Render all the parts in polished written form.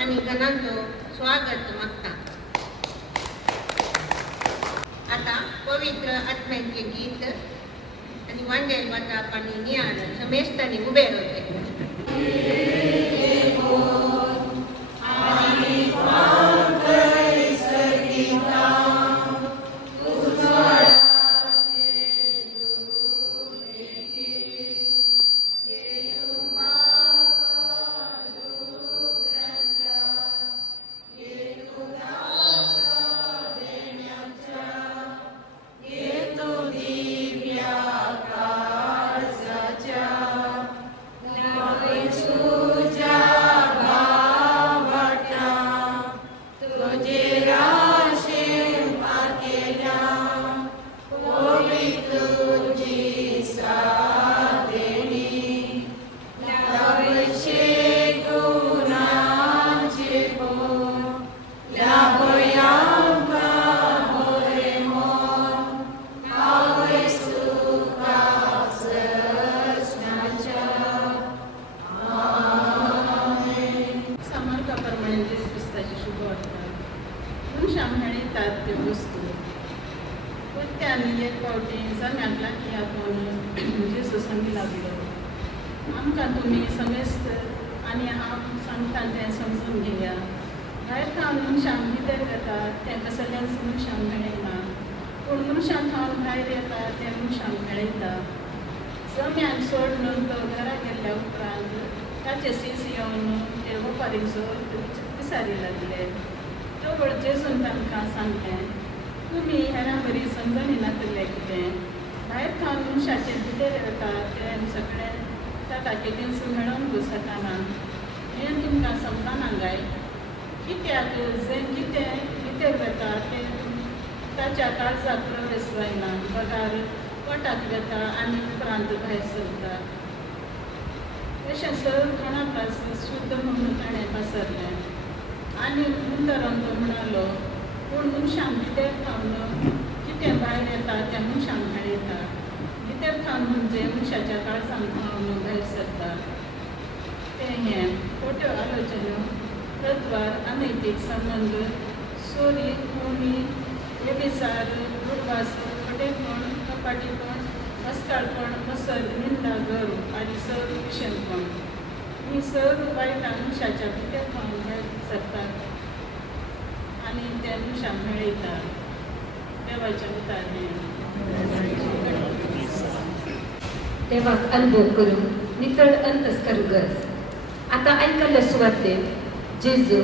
आणि गणांचो स्वागत मागता। आता पवित्र आत्म्याचे गीत आणि वांडेल वाटाप आणि नियाळ समेस्तानी उभे होते। आमकां तुमी समेस्त आनी हांव सांगता तें समजून घेया। भायर खावन मनशांक भितर येता तें कसलेंच मनशांक मेळना, पूण मनशांक खावन भायर येता तें मनशांक मेळयता। जम्याक सोडून तो घरा गेल्ल्या उपरांत ताचे सीस येवन ते वेपारीक विचारी लागले। प्रभू जेजून तांकां सांगलें, तुमी हेरां बरी समजणी नातले कितें? भायर खावन मनशाचे भितर येता तें सगळें ताका कितेंच मेळोंक शकना। हें तुमकां समजना काय? कित्याक जें कितें भितर वता तें ताच्या काळजाक प्रवेश जायना, पगार पोटाक वता आनी उपरांत भायर सरता। तशें सर कोणाक शुद्ध म्हणून ताणें पसरलें आनी उंदरान तो म्हणालो, पूण मनशांक भितर खावन कितें भायर येता तें मनशांक मेळयता। भितर खावन म्हणजे मनशाच्या काळजांत खावन भायर सरता। तें हें खोट्यो आलोचनो, तत्वार, अनैतीक संबंध, चोरी, खुणी, व्यभिचार, दुर्वास, खोटेपण, कपाटीपण, अस्काळपण, मसर, निंदा, गर्व आनी सर विशेणपण ही सर वायटां मनशाच्या भितर खावन भायर सरतात आनी ते मनशांक मेळयता। देवाचें उतारलें। देवाक अनुभव करून नितळ अंतस्कर गरज। आता आयकल्ल्या सुवातेंत जेजू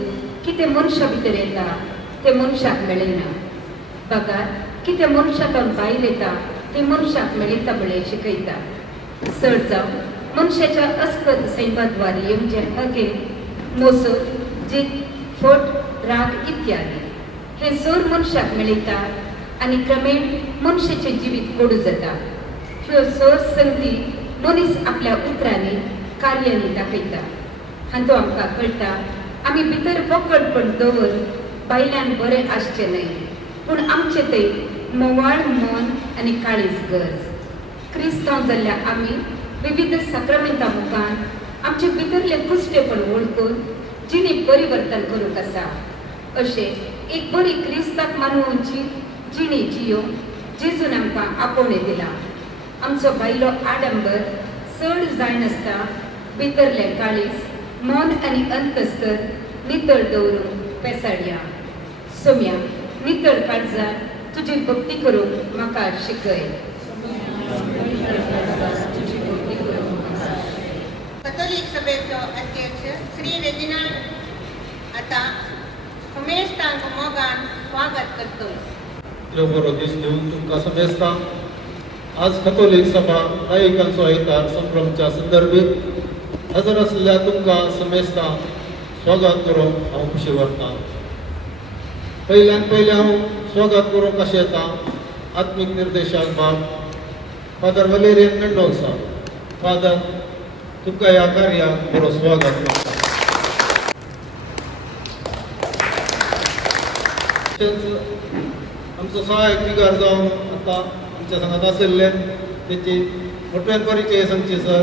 कितें मनशा भितर येता तें मनशाक मेळयना, पगार कितें मनशांतून भायर येता तें मनशाक मेळयता म्हळें शिकयता। चड जावन मनशाच्या अस्कत सैमाद्वार येवचे हगे, मोसो, जीत, फट, राग इत्यादी हे चोर मनशाक मेळयता आनी क्रमेण मनशाचें जिवीत कोडू जाता। ह्यो चोर संगती मनीस आपल्या उतरांनी कार्यांनी दाखयता। हातूंत आमकां कळटा आमी भितर बोकडपण दवर भायल्यान बरें आसचें न्हय, पूण आमचें तें मोवाळ मन आनी काळीज गरज। क्रिस्तांव जाल्ल्या आमी विविध साक्रमेंतां मुखार आमचे भितरलें कुश्टेपण वळखून जिणी परिवर्तन करूंक आसा। अशें एक बरी क्रिस्ताक मानवची जिणी जियोवंक जेजून आमकां आपोवणें दिलां। आमचो भायलो आडंबर चड जायनासता भितरलें काळीज, मन आनी अंतस्कर नितळ दवरूंक पेसाडया। सोम्या, नितळ काळजान तुजी भक्ती करूंक म्हाका शिकय। कॅथोलिक सभेचो अध्यक्ष श्री रेजिनाल्ड आता समेस्तांक मोगान स्वागत करतलो। देव बरो दीस दिवं तुमकां समेस्तांक। आज कॅथोलिक सभा नायिकांचो येतात संभ्रमच्या संदर्भीत हजर आसलेल्या तुमकां समेस्तांक स्वागत करूंक हांव खुशी व्हरतां। पयल्यान पयलें हांव स्वागत करूंक कशें येता आत्मीक निर्देशक बाब फादर वलेरियन मेंडोजा। फादर, तुमकां ह्या कार्याक बरो स्वागत करता। आमचो सहायक पिगार जावन आतां आमच्या संगात आशिल्ले तेची मोठ्यान परिचय सांगचे सर।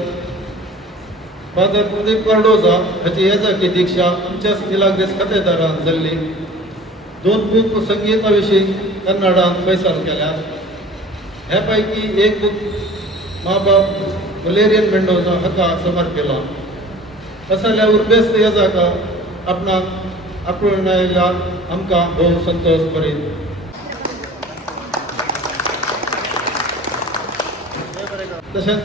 फादर प्रदीप कार्डोजा हाची येजाकी दिक्षा आमच्याच मिलाग्रेस खातेदारान जाल्ली. 2 बूक संगीता विशीं कन्नडांत फैसाल केल्यात. ह्या पैकी एक बूक माँ-बाप वलेरियन मेंडोजा हाका समर्पिला. असल्या उर्बेस्त येजाका आपणाक आपणायल्या आमकां भोव संतोष भरीत. तशेंच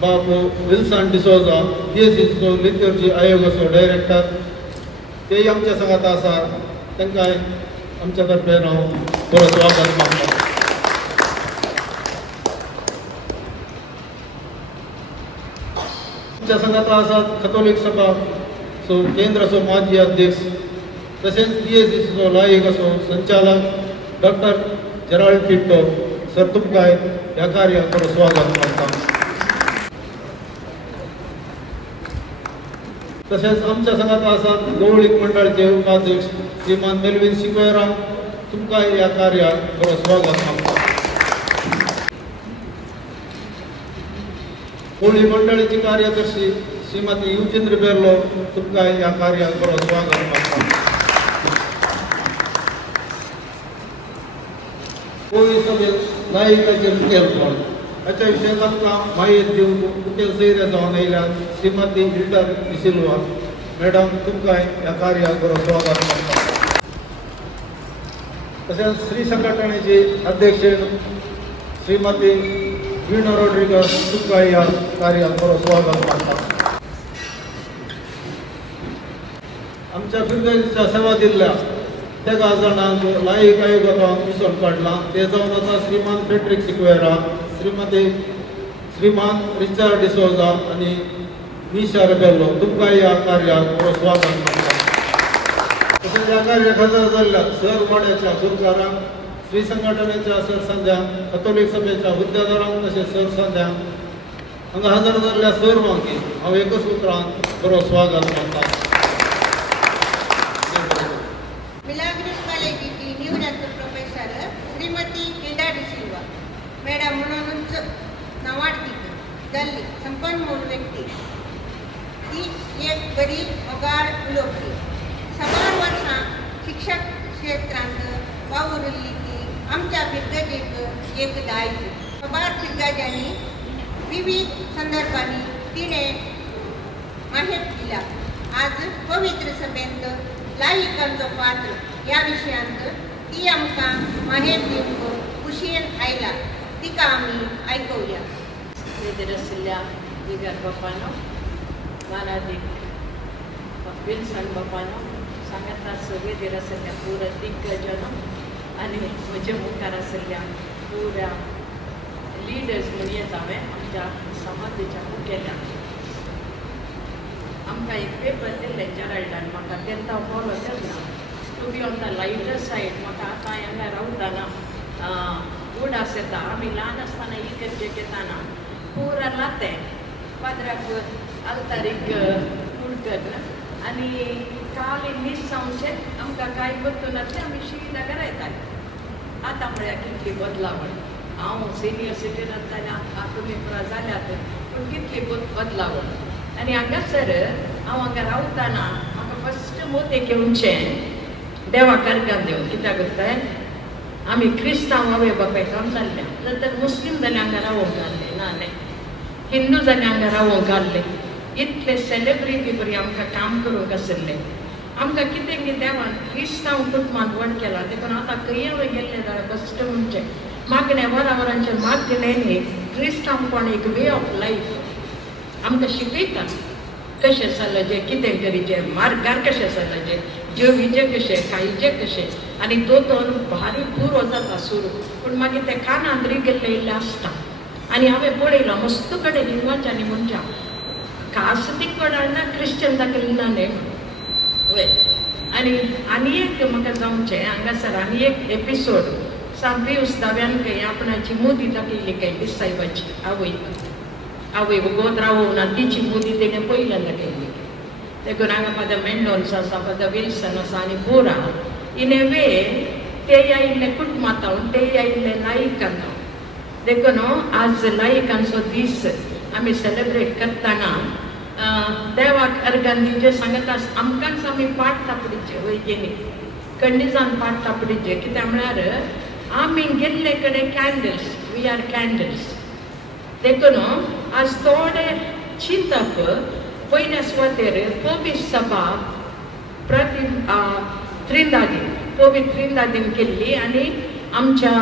बाब विल्सन डिसोजा DSCचो लिटरजी आयोगाचो डायरेक्टर तेय आमच्या सांगात आसा. तांकांय आमच्या तर्फे हांव बरो स्वागत मागता. आमच्या संघात आसात कॅथोलिक सभाचो केंद्राचो माजी अध्यक्ष तशेंच DSCचो लायक असो संचालक डॉक्टर जेराल्ड पिट्टो सर तुमकांय ह्या कार्याक बरो स्वागत करता. तशेंच आमच्या संघात आसात गवळीक मंडळाचे उपाध्यक्ष श्रीमान मेलविन सिक्वेरा तुमकांय ह्या कार्याक बरो स्वागत मागता. होळी मंडळाची कार्यदर्शी श्रीमती युजिन रिबेलो तुमकांय ह्या कार्याक बरो स्वागत मागता. होळी सभेत नायिकाचे मुखेलपण हाच्या विशयी आमकां माहिती दिवंक मुखेल सैर्य जावन आयल्यात श्रीमती हिल्डर डिसिल्वा मॅडम तुमकांय ह्या कार्याक बरो स्वागत मागता. तशेंच श्री संघटनेची अध्यक्ष श्रीमती विनो रॉड्रिगस तुमकांय ह्या कार्याक बरो स्वागत मागता. आमच्या फिरगेच्या सेवा दिल्ल्या त्या जाणांक लायक आयोगान विसरून काडलां. ते जावन आसा श्रीमान फ्रेडरिक सिक्वेरा, श्रीमान रिचार्ड डिसोजा आनी मिशा रेबेलो तुमकांय ह्या कार्याक बरो स्वागत मागता. तशेंच ह्या कार्याक हजर जाल्ल्या सर वाड्याच्या गुरकारांक, श्री संघटनेच्या सरसंध्यांक, कॅथोलिक सभेच्या हुद्देदारांक तशेंच सरसंध्यांक हांगा हजर जाल्ल्या सर्वांक हांव एकच उतरान बरो स्वागत मागता. मिलाग्रेस कॉलेजीची निवृत्त प्रोफेसर श्रीमती हिल्डा डिसिल्वा मॅडम म्हणूनच नावाडीक जाल्ली संपन्नमूल व्यक्ती. ती एक बरी मोगाळ उलोवपी. 16 वर्सां शिक्षक क्षेत्रांत वावुरली ती आमच्या पिरगजेक एक दायज. 12 पिरगजांनी विविध संदर्भांनी तिणें माहिती दिला. आज पवित्र सभेंत लायिकांचो पात्र ह्या विशयांत ती आमकां माहिती दिवंक खुशयेन आयला. तिका आमी आयकुया. वेदर आशिल्ल्या दिगार बापानो, मानादीक विल्सन बापानो, सांगाता वेदर आशिल्ल्या पुरा दिग्गजानो आनी म्हजे मुखार आशिल्ल्या पुऱ्या लिडर्स म्हूण येता हांवें आमच्या समाजाच्या मुखेल्यांक. आमकां एक पेपर दिल्लें जेराल्डान म्हाका तेन्ना हांव फॉलो केन्ना. To be on the lighter side म्हाका आतां हांगा रावताना उडास येता. आमी ल्हान आसतना इगर्जेक येताना पुरा लातें पाद्राक आल्तारीक उडकत आनी काली मीस जावचे आमकां कांय बदलूनातलें आमी शिवीला घरायतालीं. आतां म्हळ्यार कितली बदलावण. हांव सिनियर सिटीजन जाल्यार तुमी पुरा जाल्यात पूण कितली बदलावण. आनी हांगासर हांव हांगा रावताना म्हाका फस्ट मोतेक येवचें देवाक अर्घ्यान दिवन. कित्याक करताय आमी क्रिस्तांव आवय बापायक काम जाल्ले जाल्यार मुस्लीम जाल्यार हांगा रावोंक घाल्ले ना न्ही, हिंदू जाल्यार हांगा रावोंक घाल्ले. इतले सेलिब्रिटी बरी आमकां काम करूंक आशिल्लें. आमकां कितें कितें देवान क्रिस्तांव कुटुंबांत व्हड केलां. देखून आतां खंय गेल्ले जाल्यार फस्ट म्हणजे मागण्या वरांचे मागण्यांनी क्रिस्तांवपण एक वे ऑफ लायफ आमकां शिकयता. कशें चलचें, कितें करीचें, मार्गार कशें चलचें, जेवीचें कशें, खायचें कशें. आनी दोतोर भारी पुरो जाता सुरू पूण मागीर ते कानांत रिगेल्ले इल्ले आसता. आनी हांवें पळयलां मस्त कडेन हिंदवांच्यांनी मनशां खास तिकडना क्रिश्चन दाखयलें न्ही वय. आनी एक म्हाका जावचें हांगासर आनी एक एपिसोड सांत पियूस दाव्यान खंय आपणाची मुदी दाखयली खंय दिसायबाची आवय गोद रावोना तिची मुदी तेणें पयल्यांदा केल्ली. देखून हांगा फादर मेंडोन्स आसा, फादर विल्सन आसा आनी बोरा इन ए वे ते आयिल्ले कुटुंबांत ते आयिल्ले लायिकांत. देखून आज लायिकांचो दीस आमी सेलिब्रेट करतना देवाक अर्गांदीचे सांगता आमकांच आमी पाठ तापडीचे वैगेनी कंडिजान पाठ तापडीचे कित्याक म्हळ्यार आमी गेल्ले कडेन कॅन्डल्स वी आर कॅन्डल्स देखून आज थोडे चिंतप पयल्या सुवातेर पवित्र सभा पवित्र त्रिंदादीन केल्ली आनी आमच्या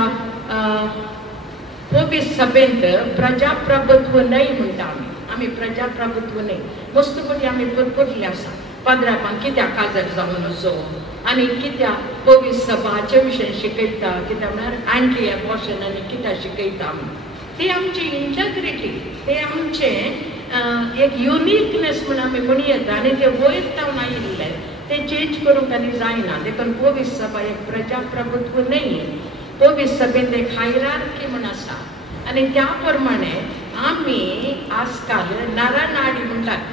पवित्र सभेंत प्रजाप्रभुत्व न्हय म्हणटा आमी प्रजाप्रभुत्व न्हय मस्तपटी आमी पुरपुरले आसा पाद्रापांक कित्याक काजर जावन वचो आनी कित्याक पवित्र सभाचे विशय शिकयता कित्याक म्हळ्यार एंटी एबॉर्शन आनी कित्याक शिकयता आमी ती आमची इंटग्रिटी ते आमचे एक युनिकनेस म्हणून आमी म्हणूं येता आनी ते वयर जावन आयिल्ले ते चेंज करूंक आनी जायना देखून पवित्र सभा एक प्रजाप्रभुत्व न्हय पवित्र सभेंत एक हायरार्की म्हूण आसा आनी त्या प्रमाणे आमी आजकाल नरनाडी म्हणटात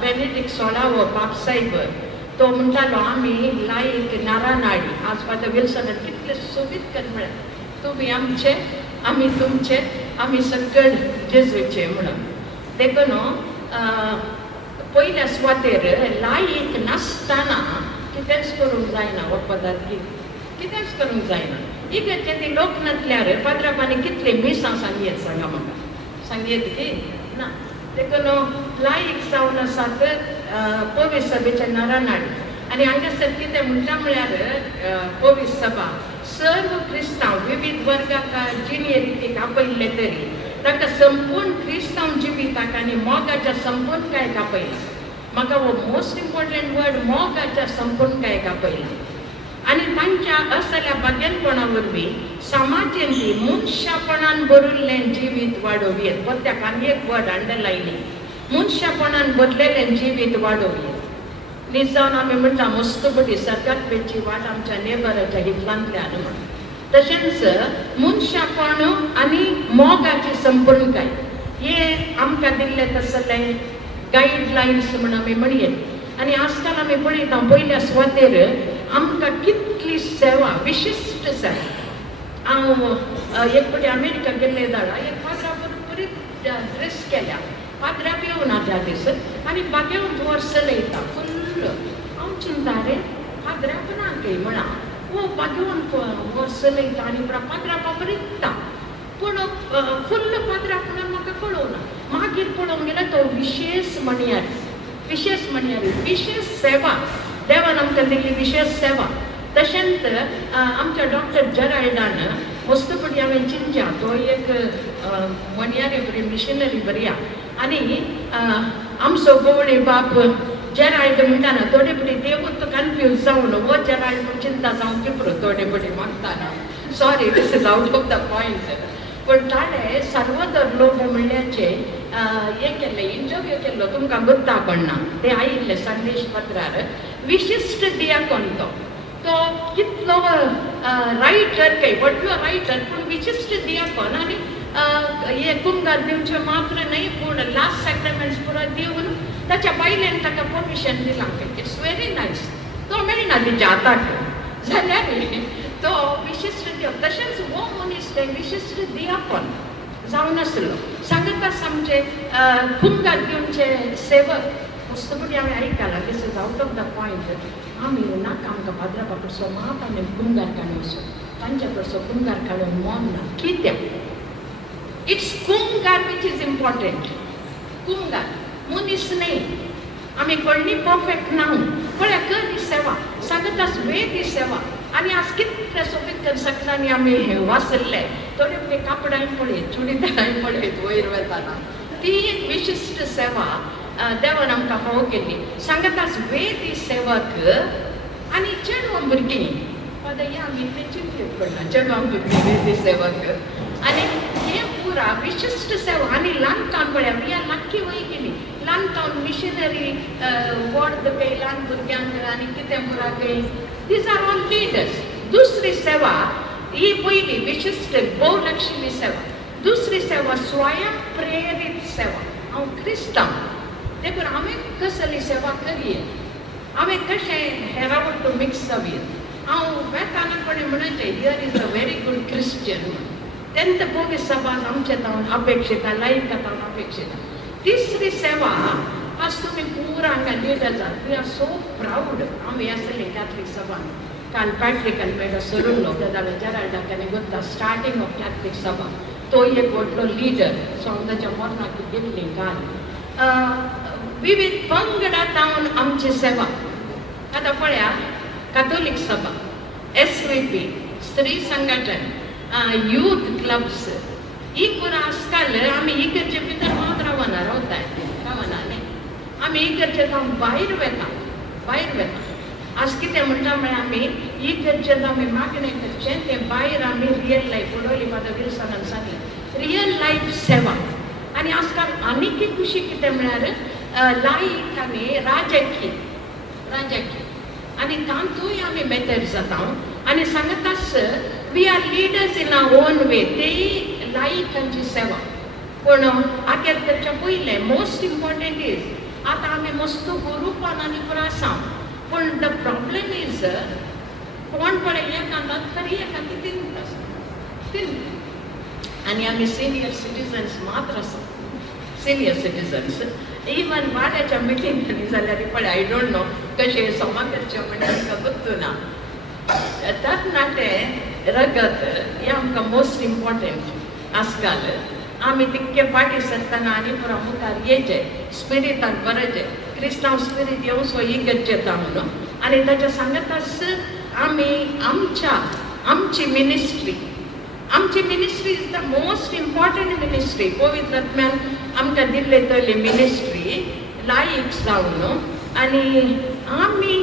बेनेडिक्ट 16वो बापसाहेब तो म्हणटालो आमी लायक नरनाडी आज फादर विल्सन कितले सोबीत कर म्हळ्यार तुमी आमचे आमी तुमचे आमी सगळे जेजूचे म्हणून देखून पयल्या सुवातेर लायक नासतना कितेंच करूंक जायना हो पदार्थ कितेंच करूंक जायना इगर्जे ती लोक नासल्यार पाद्रापांनी कितले मिसां सांगयेत सांगा म्हाका सांगयेत की ना देखून लायक जावन आसात पवित्र सभेचे नरनाडी आनी हांगासर कितें म्हणटा म्हळ्यार पवित्र सभा सर्व क्रिस्तांव विविध वर्गाक जिणे रितीक आपयल्ले तरी ताका संपूर्ण क्रिस्तांव जिविताक आनी मोगाच्या संपूर्णकायेक आपयला म्हाका हो मोस्ट इम्पॉर्टंट वर्ड मोगाच्या संपूर्णकायेक आपयला आनी तांच्या असल्या बागेनपणा वरवीं समाजेन ती मनशापणान भरिल्लें जिवीत वाडोवयेत प्रत्येक आनी एक वर्ड अंडरलायनी मनशापणान भरलेलें जिवीत वडोवयेत न्हीद जावन आमी म्हणटा मस्तपटी सगळ्यात पेची वाट आमच्या नेबराच्या हितलांतल्यान म्हणून तशेंच मनशापण आनी मोगाची संपूर्णकाय हे आमकां दिल्ले तसले गायडलायन्स म्हणून आमी म्हणयेत आनी आजकाल आमी पळयता पयल्या सुवातेर आमकां कितली सेवा विशिश्ट सेवा हांव एक फावटी अमेरिका गेल्ले दाडा एक पाद्रा बरी ड्रेस केल्या पाद्रा येवन त्या दीस आनी बागेवन वर चलयता फुल्ल हांव चिंता रे पाद्रा नाकय म्हणा वो बागेवन वर चलयता आनी पाद्रा बरी दिसता पूण फुल्ल पाद्रा म्हणून म्हाका कळोवना मागीर पळोवंक गेल्यार तो विशेष म्हणयार विशेष सेवा देवान आमकां दिल्ली विशेष सेवा तशेंच आमच्या डॉक्टर जेराल्डान मस्तपटी हांवें चिंतया तो एक मणयारी बरी मिशनरी बरी आनी आमचो गवळी बाप जेराल्ड म्हणटाना थोडे पटी देवूच कन्फ्यूज जावन वो जेराल्ड पूण चिंता जावं पिपरो थोडे पटी मागताना sorry this is out of the point पण ताणें सर्वधर लोक म्हणल्याचे हे केल्ले इंटरव्यू केल्लो तुमकां गुर्ता पडना ते आयिल्ले संदेश पत्रार विशिश्ट दियाकोन तो कितलो रायटर काय व्हडलो रायटर पूण विशिश्ट दियाकोन आनी हे कुंगार दिवचे मात्र न्हय पूण लास्ट सॅक्रेमेंट्स पुरो दिवन ताच्या बायलेन ताका परमिशन दिलां इट्स व्हेरी नायस तो मेळना तिच्या हाताक जाल्यार तो विशिश्ट दियाक तशेंच हो मनीस ते विशिश्ट दियाकोन जावन आसलो सांगता आमचे कुंगार दिवचे सेवक मस्तपटी हांवें आयकलां this is out of the point आमी नाका आमकां भाद्रापा कडचो माप आनी कुंगार काडूं वचो तांचे कडचो कुंगार काडून मोन ना कित्याक इट्स कुंगार वीच इज इम्पॉर्टंट कुंगार मनीस न्हय आमी कोणी परफेक्ट ना पळय कर ही सेवा सांगता वेद ही सेवा आनी आज कितले सोबीत कर सकलांनी आमी वाचल्ले थोडे म्हणजे कापडांय पळयत चुडीदारांय पळयत वयर वताना ती एक विशिश्ट सेवा देवान आमकां फावो केल्ली सांगता वेद ही सेवक आनी चेडवां भुरगीं पदा या आमी ते चिंतेत पडना चेडवां भुरगीं वेद ही सेवक आनी हे पुरा विशिश्ट सेवा आनी ल्हान टावन पळया वी आर लक्की वय गेली ल्हान टावन मिशनरी वर्ड काही ल्हान भुरग्यांक आनी कितें पुराकय दीज आर ऑल लिडर्स दुसरी सेवा ही पयली विशिश्ट भोवलक्ष्मी सेवा दुसरी सेवा स्वयं प्रेरीत सेवा हांव क्रिस्तांव देखून हांवें कसली सेवा करयेत हांवें कशें हेरा वांगडा मिक्स जावयेत हांव वेतानपणी म्हणचे here is a very good Christian तेंत पवित्र सभा आमचे तावन अपेक्षिता लायक तावन अपेक्षिता तिसरी सेवा आज तुम्ही पूरा हांगा लिडर जात. वी आर सो प्राऊड आमी आसले कॅथलीक सभान. काल पॅट्रिकन मेळ्ळो सरुल्लो गजावे जेराल्डाकांनी गोत्ता स्टार्टींग ऑफ कॅथलीक सभा. तो एक व्हडलो लिडर सोंगाच्या मरणाक गेल्ली काल. विविध पंगडा जावन आमची सेवा. आतां पळया कॅथोलिक सभा, SVP, स्त्री संघटन, यूथ क्लब्स ही कुरा आजकाल आमी इकडचे भितर मात रावना रावताय रावना न्ही. आमी इकडचे जावन भायर वेता. आज कितें म्हणटा म्हळ्यार आमी इकडचे आमी मागणें करचें तें भायर आमी रियल लायफ उडोवली. फादर विल्सनान सांगलें रियल लायफ सेवा. आनी आजकाल आनीक एक खुशी कितें म्हळ्यार लायक आनी राजकीय आनी तांतूय आमी मेथड जाता. आनी सांगतास we are leaders in our own way. तेय लायकांची सेवा. पूण आखेर करच्या पयलें मोस्ट इम्पॉर्टंट इज आतां आमी मस्त ग्रुपान आनी पुरो आसा. पूण द प्रॉब्लेम इज कोण पळय एकांत खरी एकांत तीन आसा. आनी आमी सिनियर सिटिजन्स मात्र आसा. सिनियर सिटिजन्स इवन वाड्याच्या मिटिंगांनी जाल्यार पळय आय डोंट नो कशें समा करचें म्हणजे आमकां गोत्तू ना. तरणाटे रगत हें आमकां मोस्ट इम्पॉर्टंट आजकाल. आमी तितके फाटी सरतना आनी पुरो मुखार येचें स्पिरितान बरयचें. क्रिस्तांव स्पिरीट येवं सो ही गरजेता म्हणून. आनी ताच्या सांगतास आमी आमची ministry is the most important ministry. पवित्र आत्म्यान आमकां दिल्ले तळी मिनिस्ट्री लायक जावन. आनी आमी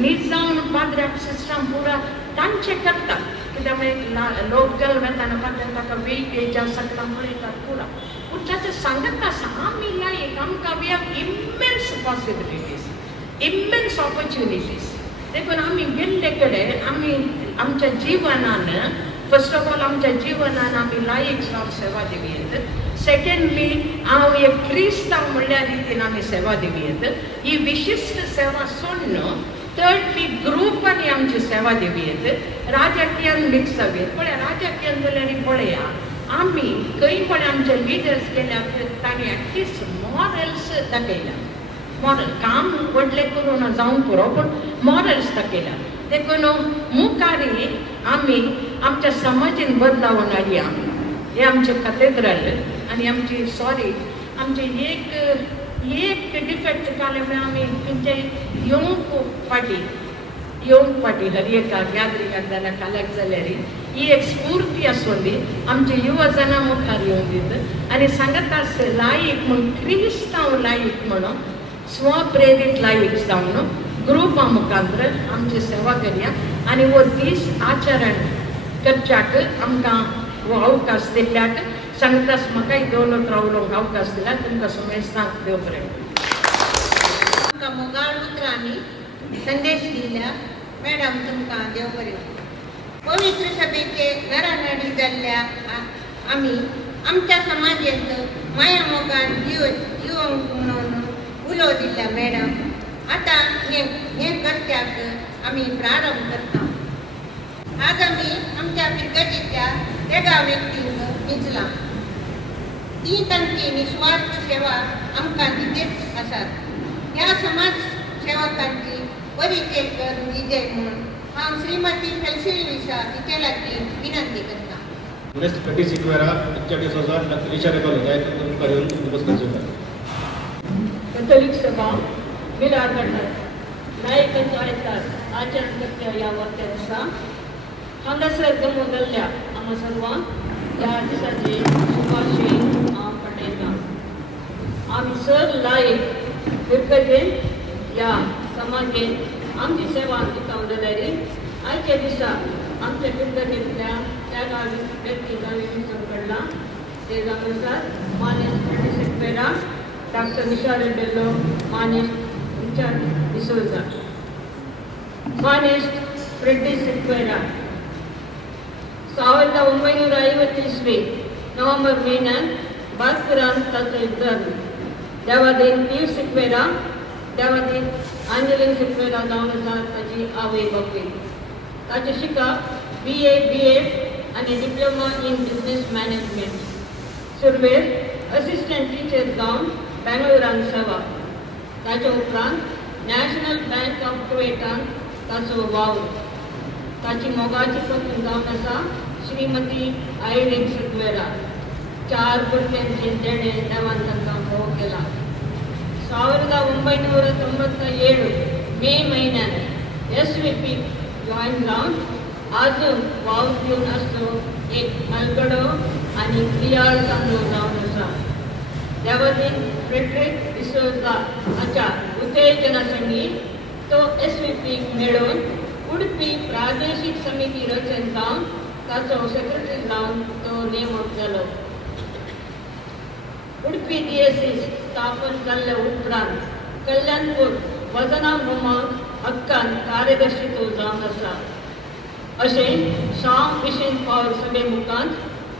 न्हीद जावन पाद्र्याक सिस्टम पुरा तांचें करता. कित्याक मागीर लोक जल्म येताना पाद्र्याक ताका वेगवेगळ्या सगळ्यां पळयतात पुरा. पूण ताचें सांगत आसा आमी लायक आमकां we have immense possibilities, immense opportunities. देखून आमी गेल्ले कडेन आमी आमच्या जिवनान फर्स्ट ऑफ ऑल आमच्या जिवनान आमी लायक जावन सेवा दिवयेत. सेकंडली हांव एक क्रिस्तांव म्हणल्या रितीन आमी सेवा दिवयेत. ही विशिश्ट सेवा सोडून थर्डली ग्रुपांनी आमची सेवा दिवयेत. राजकीयान मिक्स जावयेत. पळय राजकीयान जाल्यार पळया आमी खंय पण आमचे लिडर्स गेल्यात तांणी एटलिस्ट मॉरल्स दाखयल्या. मॉरल काम व्हडलें करून जावंक पुरो पूण मॉरल्स दाखयल्या. देखून मुखारी आमी आमच्या समाजीन बदलावन हाडया. हे आमचे कॅथेड्रल आनी आमची आमचे एक डिफेक्ट जाले म्हळ्यार आमी खंयचे येवंक फाटी हर एका गॅदरिंगाक जाल्यार काल्याक जाल्यार ही एक स्फूर्ती आसुंदी आमच्या युवजनां मुखार येवंक दीत. आनी सांगत आस लायक म्हूण क्रिस्तांव लायक म्हणून स्वप्रेरीत लायक जावन ग्रुपां मुखार आमची सेवा करया. आनी वो दीस आचरण करच्याक आमकां वो अवकाश दिल्ल्याक सांगतास म्हाकाय दवलत रावलोंक अवकाश दिला. तुमकां सुमेस्तांक देव बरें. आमकां मोगाळ उतरांनी संदेश दिल्या. मॅडम तुमकां देव बरें. पवित्र सभेचे नरानडी जाल्ल्या आमी आमच्या समाजांत माया मोगान जिवंक म्हणून उलो दिल्या. मॅडम आतां हे करत्याक आमी प्रारंभ करता. आज आमी आमच्या पिरगतीच्या तेगा व्यक्तींक मिजला. ती तांची निस्वार्थ सेवा आमकां दितेच आसात. ह्या समाज सेवकांची परिचय करून दिजे म्हणून हांव श्रीमती फेल्सिलिसा हिचे लागीं विनंती करता. कॅथोलिक सभा मिलार घडतात नायकांचो आयतार आचरण करता ह्या वर्त्या दिसा हांगासर जल्म जाल्ल्या आम्हा सर्वांक ह्या दिसाची शुभाशय हांव पटयता. आमी सर लायक बिरकतेन ह्या समाजेन आमची सेवा दिता जाल्यार आयच्या दिसा आमच्या बिरकतेंतल्या त्या गांवी व्यक्ती गांवी घडला. ते जावन मानेस सेक्रेटरा डॉक्टर निशा रेड्डेलो, मानेस रिचार्ड डिसोजा, मानेस फ्रेड्रिक सेक्वेरा. 1950 नोव्हेंबर महिन्यात बातकुरान ताचो युद्धार देवादीन पीव सेक्वेरा, देवादीन आंजलीन सेक्वेरा जावन आसा ताची आवय बापूय. ताचे शिका BA, BA आनी डिप्लोमा इन बिजनेस मॅनेजमेंट. सुरवेर असिस्टंट टीचर जावन बेंगळुरान सेवा. ताचे उपरांत नॅशनल बँक ऑफ कुवेटान ताचो वावर. ताची मोगाची पत्नी जावन आसा श्रीमती आयरीन सिक्वेरा. 4 भुरग्यांचे देणे देवान तांकां भोव केला. 1997 मे महिन्यात SVP जॉईन जावन आजून वाव दिवन आसलो एक अलगडो आनी क्रियाळ चांगलो जावन आसा. देवादीन फ्रेडरिक डिसोजा हाच्या उतेजनासंगी तो SVP मेळोवन उडपी प्रादेशीक समिती रचन जावन ताचो सेक्रेटरी जावन तो नेमक जालो. उडपी DSC स्थापन जाल्ल्या उपरांत कल्याणपूर वजना भोवमाक हक्कान कार्यदर्शी तो जावन आसा. अशें शाम मिशन पावर सभे मुखांत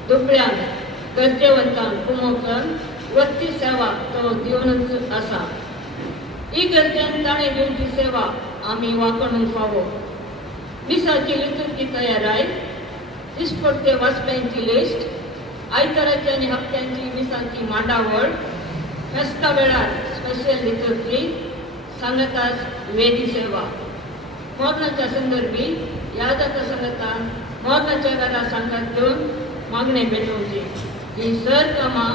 दुबळ्यांक गरजेवंतांक कुमोवकर वत्ती सेवा तो दिवनूच आसा. ही गरजेन ताणें दिवची सेवा आमी वाखणूंक फावो. मिसाची लितुरकी तयाराय, दिसपट्टे वाचप्यांची लिस्ट, आयताराची आनी हप्त्यांची मिसांची मांडावळ, फेस्ता वेळार स्पेशल लितुरकी, सांगतास वेदी सेवा. मोरणाच्या संदर्भी यादाच्या संगतान मोरणाच्या घरा सांगात घेवन मागणे भेटोवची. ही सर कामां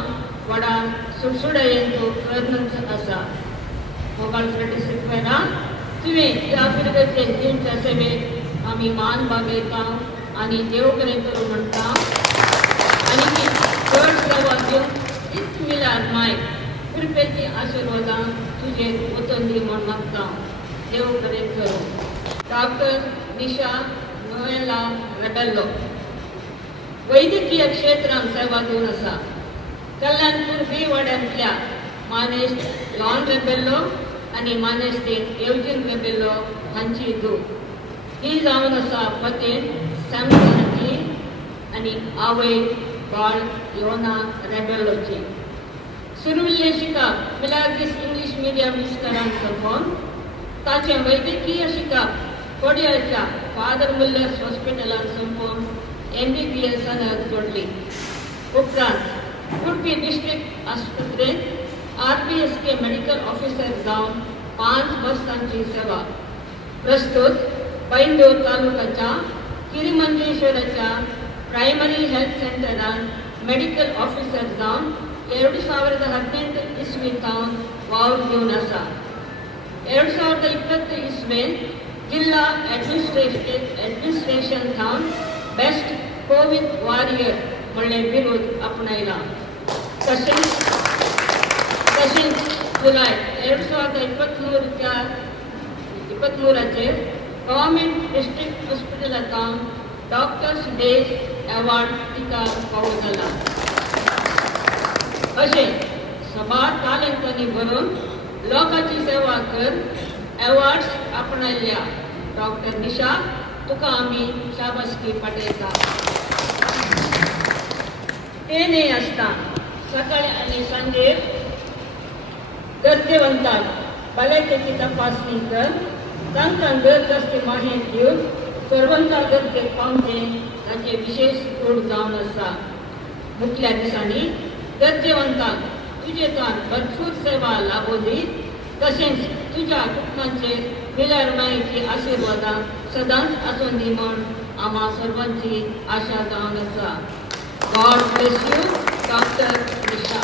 व्हडा सुडसुडायेन तो करनूच आसा. मोगाळ फ्रेडरिक सिक्वेरा, तुवें ह्या फिरगतचे दिवच्या सेवेक आमी मान बागयता आनी देव बरें करूं म्हणटा आनी ती चड सेवा दिवन तीच मिल्यार माय कृपेची आशिर्वादां तुजेर वचून दी म्हण मागता. देव बरें करूं. डॉक्टर निशा नोएला रेबेल्लो वैद्यकीय क्षेत्रांत सेवा दिवन आसा. कल्याणपूर बी वाड्यांतल्या मानेस्त जॉन रेबेल्लो आनी मानेस्तेत एवजीन रेबेल्लो हांची धूव. ही जावन आसा पतीन सॅमसनाची आनी आवय बाळ योना रेबेल्लोची. सुरविल्ले शिकाप मिलाग्रिस इंग्लीश मिडियम इस्करान संपोवन ताचें वैद्यकीय शिकाप कोडयाच्या फादर मुल्लर्स हॉस्पिटलान संपोवन MBBS जोडली. उपरांत उडपी डिस्ट्रिक्ट आस्पत्रेंत RPSK मेडिकल ऑफिसर जावन 5 वर्सांची सेवा. प्रस्तुत पैंदूर तालुक्याच्या किरिमंजेश्वराच्या प्रायमरी हेल्थ सेंटरान मेडिकल ऑफिसर जावन 2018 इसवींतावन वावर दिवन आसा. 2020 इसवेंत जिल्हा एडमिनिस्ट्रेशन जावन बेस्ट कोविड वॉरियर म्हणलें बिरूद आपणायलां. तशेंच जुलय 2023 गव्हर्मेंट डिस्ट्रिक्ट हॉस्पिटलांत डॉक्टर्स डे अवॉर्ड तिका फावो जाला. अशें सबार तालंतांनी भरून लोकांची सेवा कर अवॉर्ड्स आपणायल्या डॉक्टर निशा तुका आमी शाबासकी पाठयता. ते न्ही आसता सकाळी आनी सांजे गरजेवंतांक भलायकेची तपासणी कर, तांकां गरज आसली माहिती दिवन सर्वांच्या गरजेक पावचें ताचें विशेष कूड जावन आसा. मुख्या दिसांनी गरजेवंतांक तुजे तोंड भरपूर सेवा लाभो दी. तशेंच तुज्या कुटुंबाचेर मिल्यार मायेची आशिर्वादां सदांच आसून दी म्हण आम्हा सर्वांची आशा जावन आसा. God bless you doctor Nisha.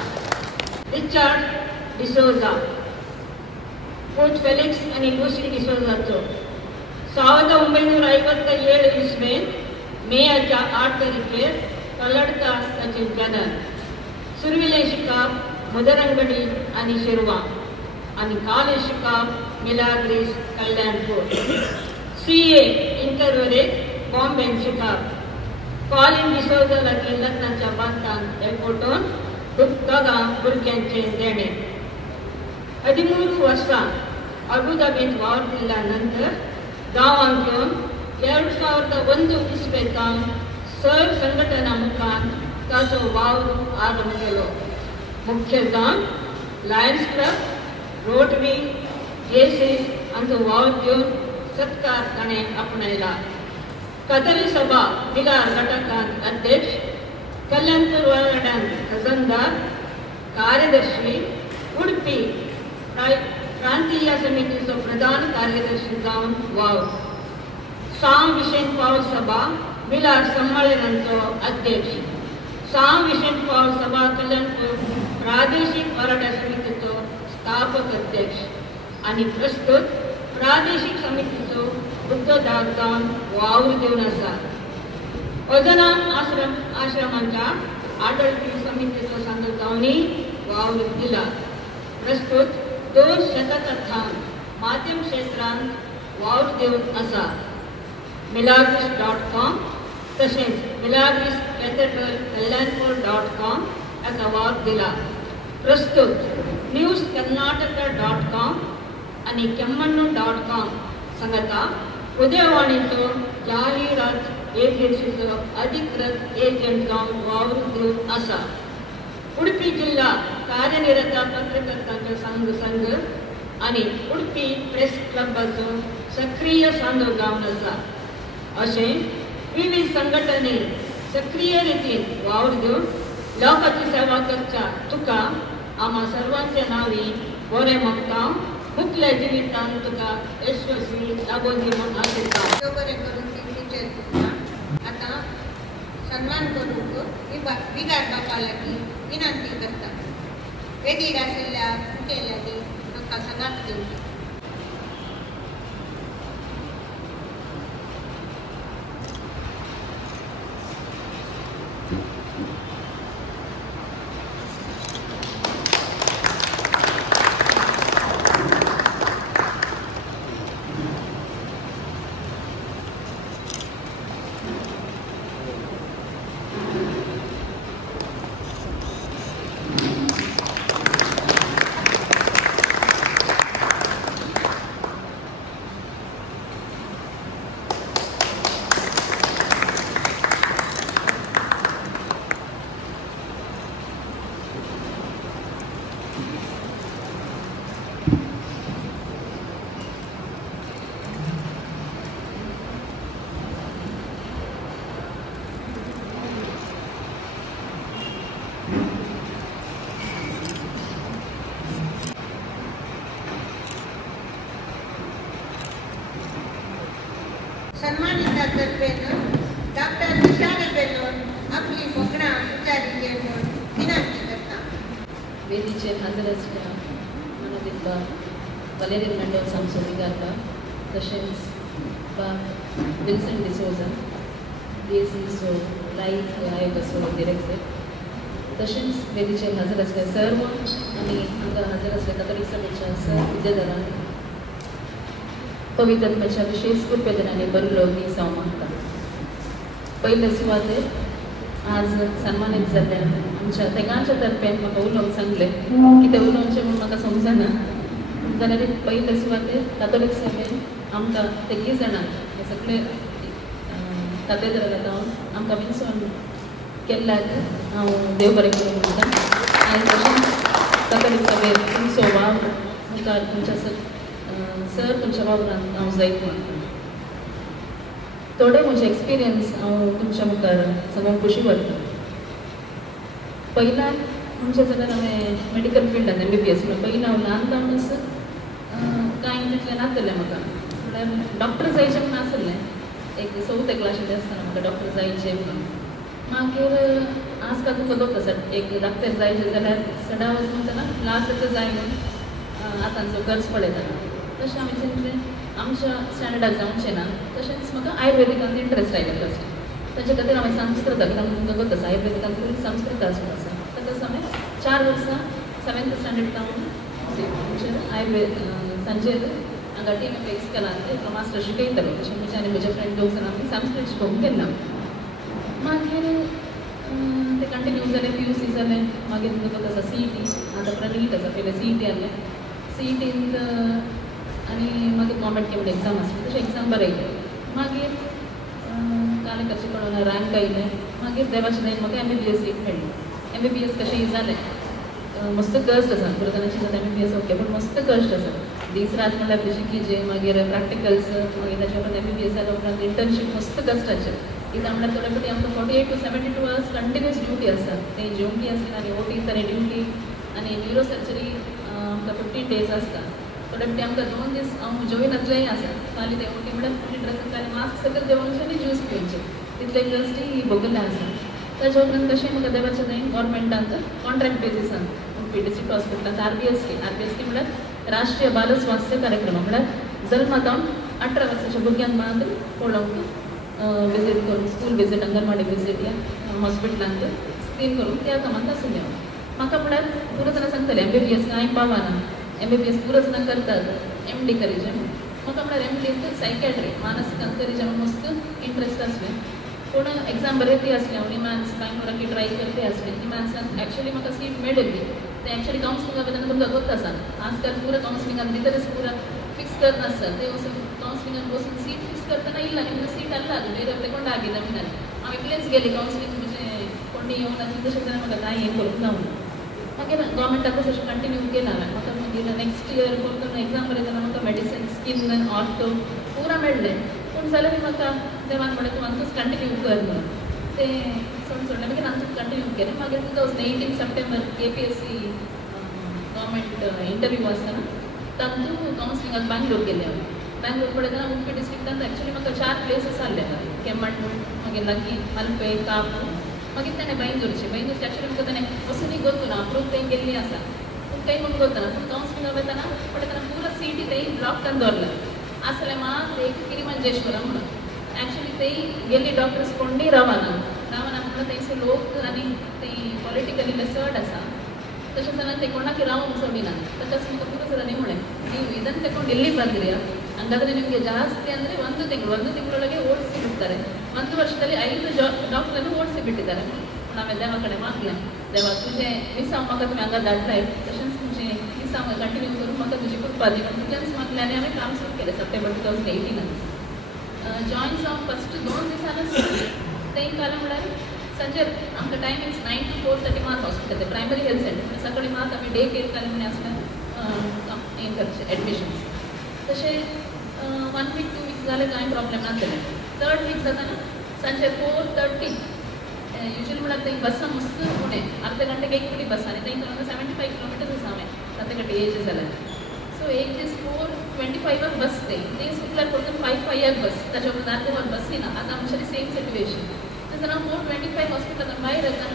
Richard D'Souza, coach Felix आनी लुसी डिसोजाचो 1957 इसवेंत मेयाच्या 8 तारखेर कलडका ताचें जन्म. सुरविले शिकाप मदरंगडी आनी शिरवा आनी कॉलेज शिकाप मिलाग्रिस कल्याणपूर. CA इंटरवरेक बॉम्बेन शिकाप. कॉलिन डिसोजा लागीं लग्नाच्या बांदांत एकवटून दोगां भुरग्यांचें देणें. 13 वर्सां अबुधाबींत वावर दिल्ल्या नंतर गांवांत घेवन 2001 इसवेंतान सर संघटना मुखार ताचो वावर आरंभ केलो. मुख्य जावन लायन्स क्लब, रोटरी, जेसीस हांचो वावर दिवन सत्कार ताणें आपणायला. कतरी सभा बिगार घटकांत अध्यक्ष, कल्याणपूर वाड्यांत खजनदार, कार्यदर्शी, उडपी प्रांतीय समितीचो प्रधान कार्यदर्शी जावन वाव. साम विशेष पावल सभा मिलार संमेलनाचो अध्यक्ष. साम विशेष पावल सभा कल्याणपूर प्रादेशिक मराठा समितीचो स्थापक अध्यक्ष आणि प्रस्तुत प्रादेशिक समितीचो उद्योजक जावन वावर दिवन आसा. अजना आश्रमांच्या आडळपी समितीचो सांगत जावनी वावर दिला. प्रस्तुत 2 शतकांत माध्यम क्षेत्रांत वावर दिवन आसा. milarvis.com तसेच milarvis cathedral kalyanpur.com हाका वावर दिला. प्रस्तुत newskarnataka.com आणि kemmannu.com सांगता उदयवाणीचो जाहिरात एजन्सीचो अधिकृत एजंट जावन वावर दिवन आसा. उडपी जिल्हा कार्यनिरत पत्रकारांचो संघ आणि उडपी प्रेस क्लबाचो सक्रिय सांगो जावन आसा. अशें विविध संघटने सक्रिय रितीन वावर दिवन लोकांची सेवा करच्या तुका आम्हा सर्वांच्या नावी बरें मागता. मुखल्या जिवितांत तुका यशस्वी लाभो दी म्हूण आशिता. देव बरें करून ती टिचर तुका आतां सन्मान करूंक विगार बापा लागीं विनंती करता. वेदीर आशिल्ल्या मुखे लागीं म्हाका सनात दिवची. सन्मानितातर्फेन डॉक्टर विशाल बेलोन आपली मोकळा उच्चारिके म्हणून विनंती करता. वेदीचेर हजर आसल्या मनोदितबा वलेरी मंडळ सांसोळी घालता. तशेंच बा विल्सन डिसोजा DSCचो लायफ आयोगाचो डिरेक्टर. तशेंच वेदीचेर हजर आसल्या सर्व आनी हांगा हजर आसल्या कातोलीक सभेच्या सर्व विद्यार्थ्यांक पवित्र आत्म्याच्या विशेष कृपेदनाने बरलो दीस हांव मागता. पयले सुवातेर आज सन्मानीत जाल्ल्या आमच्या तेंगांच्या तर्फेन म्हाका उलोवंक सांगलें. कितें उलोवचें म्हूण म्हाका समजना जाल्यार पयले सुवातेर कातोलीक सभेन आमकां तेगी जाणांक हे सगळे कातेद्रलांत हांव आमकां विंचून केल्ल्याक हांव देव बरें करूं म्हणटा. आनी तशेंच कातोलीक सभेन तुमचो वाव मुखार तुमच्या सर तुमच्या वावरांत हांव जायत म्हणटा. थोडे म्हजे एक्सपिरियन्स हांव तुमच्या मुखार सांगूंक खुशी करता. पयल्यार म्हणजे जाल्यार हांवें मेडिकल फिल्डांत MBBS म्हणून पयलीं हांव ल्हानपणानूच कांय तितलें नासलें म्हाका. म्हळ्यार डॉक्टर जायचें म्हूण आसलें. एक 4th क्लासींत आसतना म्हाका डॉक्टर जायचें म्हणून. मागीर आजकाल तुका दोत आसा एक डॉक्टर जायचें जाल्यार सडा वच म्हणटना लास्टचो जाय म्हणून आतांचो खर्च पळयतना. तशें हांवें चिंतलें आमच्या स्टँडर्डाक जावचें ना. तशेंच म्हाका आयुर्वेदिकांत इंट्रस्ट आयलो फस्ट. ताचे खातीर हांवें संस्कृताक तुमकां दोत आसा आयुर्वेदिकांत पयलीं संस्कृत आसून आसा. तशेंच हांवें 4 वर्सां 7th स्टँडर्ड जावन आयुर्वेद सांजेर हांगा TMFX केलां एक मास्टर शिकयतालो. तशें म्हजें आनी म्हजे फ्रेंड 2 जाणां आमी संस्कृत शिकोवंक गेल्लां. मागीर तें कंटिन्यू जालें PUC जालें. मागीर तुमकां दोत आसा CET आतां प्रणीत आसा पयलें CET आहलें. CETंत आनी मागीर गॉर्मेंट केवड एग्जाम आसली तशें एग्जाम बरयलें. मागीर काणेकाची कोणाला रँक आयलें. मागीर देवाचे दयेन म्हाका MBBS मेळ्ळी. MBBS कशें जालें मस्त कश्ट आसा. भुरग्यांची जाता MBBS ओके पूण मस्त कश्ट आसा. दीस रात म्हणल्यार तें शिकीचें मागीर प्रॅक्टिकल्स मागीर ताच्या उपरांत MBBS जाल्या उपरांत इंटर्नशीप मस्त कश्टाचें. कित्याक म्हणल्यार थोडे फावटी आमकां 48 to 72 hours कंटिन्यूअस ड्युटी आसा. तें जेवणकी आसली आनी OT आनी ड्युटी आनी न्यूरो सर्जरी 15 days आसता थोडे फावटी आमकां 2 दीस हांव जेवनातलेंय आसा फाल्यां ते ओके म्हणल्यार फुल्ली ड्रेसींग जालें मास्क सगळें देंवनशें आनी ज्यूस पिवचें तितले गरजी भोगले आसा ताजे उपरांत तशें म्हाका देवाचें थंय गव्हर्मेंटांत कॉन्ट्रॅक्ट बेजिसान डिस्ट्रिक्ट हॉस्पिटलांत RBSK म्हणल्यार राष्ट्रीय बाल स्वास्थ्य कार्यक्रम म्हणल्यार जल्मातावन 18 वर्साच्या भुरग्यांक मात पळोवंक विजीट करून स्कूल विजीट अंगणवाडी विजीट या हॉस्पिटलांत स्क्रीन करून त्या कामांत आसून येवं म्हाका म्हळ्यार पुरो जाणां सांगतालें MBBS कांय पावना MBBS पुरो जाणां करतात MD करीचे म्हाका म्हळ्यार MD सायकॅट्री मानसीक अंतरिजान मस्त इंट्रस्ट आसलें पूण एग्जाम बरयती आसलें हांव निमान्स बँगलोराकी ट्राय करते आसलें निमान्सान एक्चुअली म्हाका सीट मेळिल्ली ते एक्चुअली कावन्सिलिंगा बद्दल तुमकां गोत आसा आजकाल पुरो कावन्सिलिंगान भितरच पुरा फिक्स करना आसता ते वचून कावन्सिलिंगान बसून सीट फिक्स करतना इल्ला आनी म्हणजे सीट आसला वेरे आपले कोण आगिला म्हणून हांव एकलेंच गेली कावन्सिलिंग म्हणजे कोणी येवन आनी तशें जाल्यार म्हाका कांय हें करूंक गावना मागीर गव्हर्मेंटाकूच अशें कंटिन्यू केला हांवें म्हाका मागीर नेक्स्ट इयर करतना एग्जाम बरयतना म्हाका मेडिसीन स्कीन आनी ऑर्थो पुरा मेळ्ळें पूण जाल्यार म्हाका देवान म्हणलें तूं हांगूच कंटिन्यू कर म्हणून ते सोडलें मागीर हांगूच कंटिन्यू केलें मागीर 2018 सप्टेंबर KPSC गव्हर्मेंट इंटरव्यू आसतना तातूंत कावन्सिलिंगाक बँगलोर गेलें हांव बँगलोर पळयतना उडपी डिस्ट्रिक्टांत एक्चुअली म्हाका 4 प्लेसीस आहले केम्मंडूर मागीर लागीं मल्पे कापू मागीर ताणें बैंगलोरची एक्चुअली म्हाका ताणें वचूनय गोतूना अप्रूव थंय गेल्ली आसा पूण थंय म्हणून गोतना पूण कावन्सिलिंगा वयतना पळयतना पुरो सीटी थंय ब्लॉक करून दवरला आसलें मात एक किरिमंजेश्वरा म्हणून एक्चुअली थंय गेल्ली डॉक्टर्स कोणूय रावना म्हणून थंयसर लोक आनी थंय पॉलिटिकली मेसर्ड आसा तशें जाल्यार ते कोणाक रावंक सोडिना तशेंच म्हाका पुरो जाल्यार म्हणलें ನೀವು ಇದನ್ನು ತಗೊಂಡು ಎಲ್ಲಿ ಬಂದಿರಿ ಹಂಗಾದ್ರೆ ನಿಮಗೆ ಜಾಸ್ತಿ ಅಂದರೆ 1 ತಿಂಗಳೊಳಗೆ ಓಡಿಸಿ ಬಿಡ್ತಾರೆ 1 ವರ್ಷದಲ್ಲಿ 5 ಡಾಕ್ಟರನ್ನು ಓಡಿಸಿ ಬಿಟ್ಟಿದ್ದಾರೆ ಆಮೇಲೆ ದೇವ ಕಡೆ मागले देवा तुझे विसाव म्हाका तुमी हांगा धाडलाय तशेंच तुजें विसाव कंटिन्यू करून म्हाका तुजी कृपा दी म्हणून तुज्याच मागलें आनी हांवें काम सुरू केलें सप्टेंबर 2018 जॉइन जावन फस्ट 2 दिसांनच थंय कालं म्हळ्यार संजे आमकां टायमिंग्स 9 to 4:30 मात हॉस्पिटल ते प्रायमरी हेल्थ सेंटर सकाळीं मात आमी डे केअर काले म्हणे आसल्यार हें करचें एडमिशन्स तशें 1 week 2 weeks जालें कांय प्रॉब्लेम नासलें 3rd week जाताना सांजे 4:30 युजली म्हळ्यार थंय बसां मस्त पुणे अर्धे घंटेक एक कडी बस आनी थंय 75 किलोमिटर्स आसा हांवें ताते कडेन एज जाल्यार सो एक दीस 4:25 बस थंय सुटल्यार परतून 5:05 बस ताच्या उपरांत अर्दे वर बस ना आतां आमचें सेम सिट्युएशन तेन्ना 4:25 हॉस्पिटलांत भायर येतना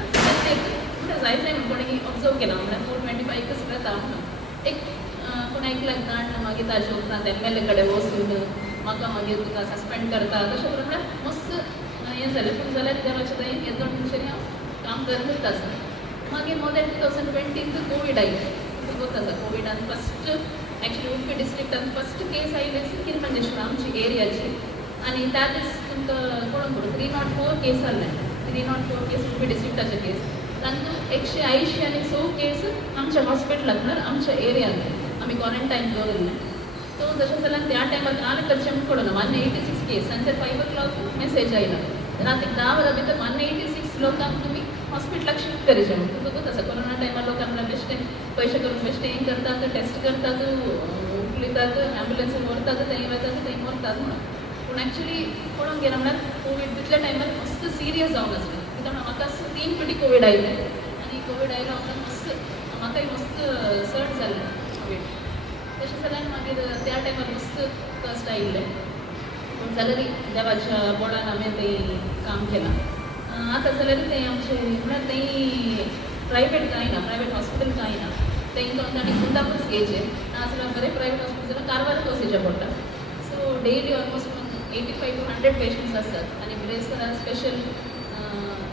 कुठे जायचें म्हणून कोणी ऑब्जर्व केला म्हळ्यार 4:25 कसं येता म्हणून एक कोण ऐकल्याक जाण मागीर ताजे उपरांत MLA कडेन वचून म्हाका मागीर तुका सस्पेंड करता तशें करून म्हळ्यार मस्त हें जालें पूण जाल्यार देवाचें थंय येतो म्हणचे हांव काम करतच आसा मागीर मोर दॅन 2020 कोवीड आयलें तुका गोत आसा कोविडान फस्ट एक्चुली उडपी डिस्ट्रिक्टान फस्ट केस आयली किरिमंजेश्वर आमची एरियाची आनी त्या दीस तुमकां कोण 304 केस आहले 304 केस उडपी डिस्ट्रिक्टाचे केस तातूंत 180 आनी 100 केस आमच्या हॉस्पिटलांत म्हळ्यार आमच्या एरियान आमी क्वॉरंटायन दवरलें सो तशें जाल्यार त्या टायमार काल करचें म्हणून पडना 186 केस सांजे 5 o'clock मेसेज आयला राती 10 वरां भितर 186 लोकांक तुमी हॉस्पिटलाक शिफ्ट करचें म्हणून तुका गोत आसा कोरोना टायमार लोक आपल्या बेश्टे पयशे करून बेश्टे हें करतात टेस्ट करतात उकलितात एम्बुलन्सीन व्हरतात थंय वतात थंय मरतात म्हणून पूण एक्चुली पळोवंक गेल्यार म्हळ्यार कोवीड तितल्या टायमार मस्त सिरियस जावन आसलें कित्याक म्हाका 3 फावटी कोवीड आयलें आनी कोवीड आयलो उपरांत मस्त म्हाकाय मस्त सर्ट जाल्लें कोवीड तशें जाल्यार मागीर त्या टायमार मस्त कश्ट आयिल्लें पूण जाल्यार देवाच्या बोर्डान हांवें थंय काम केलां आतां जाल्यार तें आमचें म्हळ्यार थंय प्रायवेट कांय ना प्रायवेट हॉस्पिटल कांय ना तांकां ताणें कुंदापूर घेवचें नाजाल्यार बरें प्रायवेट हॉस्पिटल जाल्यार कारवारूच वचचें पडटा so daily almost 85 to 100 patients आसतात आनी ब्रेसरान स्पेशल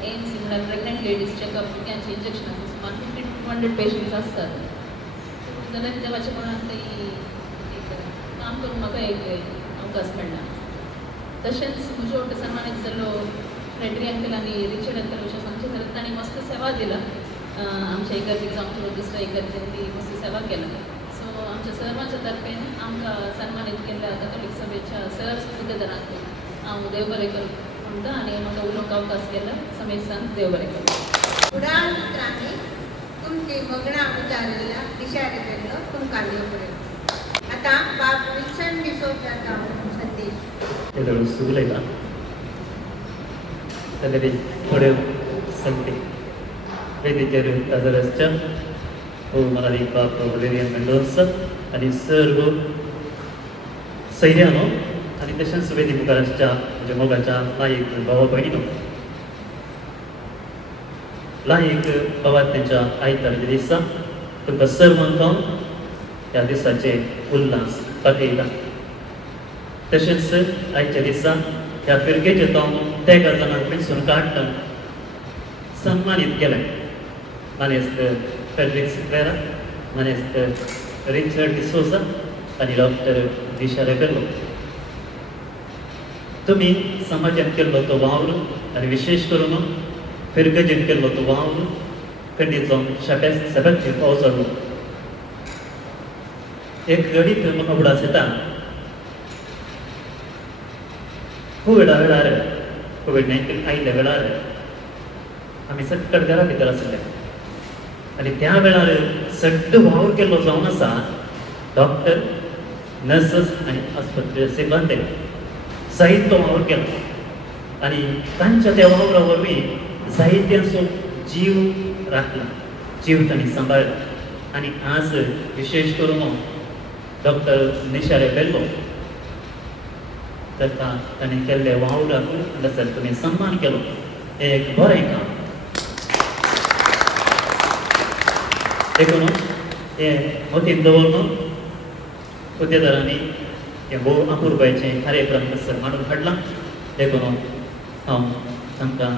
एम्स म्हळ्यार प्रेग्नंट लेडीज चेकअप भुरग्यांची इंजेक्शन आसा 150 to 200 पेशंट्स आसतात जाल्यार देवाच्या कोणाक थंय काम करून म्हाका एक अवकाश मेळ्ळा तशेंच म्हजे वांगडा सन्मानीत जाल्लो फ्रेडरी अंकल आनी रिचर्ड अंकल अशें सांगचें जाल्यार तांणी मस्त सेवा दिला आमच्या इगर्जेक जावं किंवा दुसऱ्या इगर्जेन ती मस्त सेवा केला सो आमच्या सर्वांच्या तर्फेन आमकां सन्मानीत केल्ल्या कॅथोलीक सभेच्या सर्व सुबेदारांक हांव देव बरें करूं म्हणटा आनी म्हाका उलोवंक अवकाश केला समेत सांग देव बरें करूं उडान उतरांनी तुमची मगणां उतारिल्ल्या दिशारे वेल्लो तुमकां देव बरें आतां बाब विल्सन डिसोजाचा संदेश ಎಲ್ಲರೂ ಸುಗಲಿಲ್ಲ ಎಲ್ಲರಿಗೆ ಹೊಡೆ ಸಂತೆ ವೇದಿಕೆಯರು ಅದರಷ್ಟ हो मराठी बाप वलेरियन मेंडोन्स आणि सर्व सैन्यानो आणि तशेंच वेदी मुखारच्या म्हणजे मोगाच्या लायक भावा भयणीनो लायक भावात त्यांच्या आयतारच्या दिसा तुमकां सर्वांक ह्या दिसाचे उल्हास दाखयता तशेंच आयच्या दिसा ह्या फिरकेचे तो तेगा जाणांक मेळसून काडटा सन्मानीत केलें मानेस्त फेड्रिक सिक्वेरा मानेस्त रिचर्ड डिसोजा आणि डॉक्टर दिशा रेबेलो तुम्ही समाजात केल्लो तो वावर आणि विशेष करून फिरगजेन केल्लो तो वावर खंडीत जावन सगळ्यात पावस जालो एक घडीत म्हाका उडास येता कोविडा वेळार कोविड-19 आयिल्ल्या वेळार आमी सगळे घरा भितर आसले आणि त्या वेळार सड्ड वावर केल्लो जावन आसा डॉक्टर नर्सस आणि आस्पत्रे सिब्बंदी जायतो वावर केलो आणि तांच्या त्या वावरा वरवीं जायत्यांचो जीव राखला जीव तांणी सांबाळला आणि आज विशेष करून डॉक्टर निशा रेबेलो ताका ताणें केल्ले वावराक हांगासर तुमी सन्मान केलो हें एक बरें काम देखून हें मतींत दवरून उद्देदारांनी हें भोव अपुरबायेचें कार्यक्रम हांगासर मांडून हाडलां देखून हांव तांकां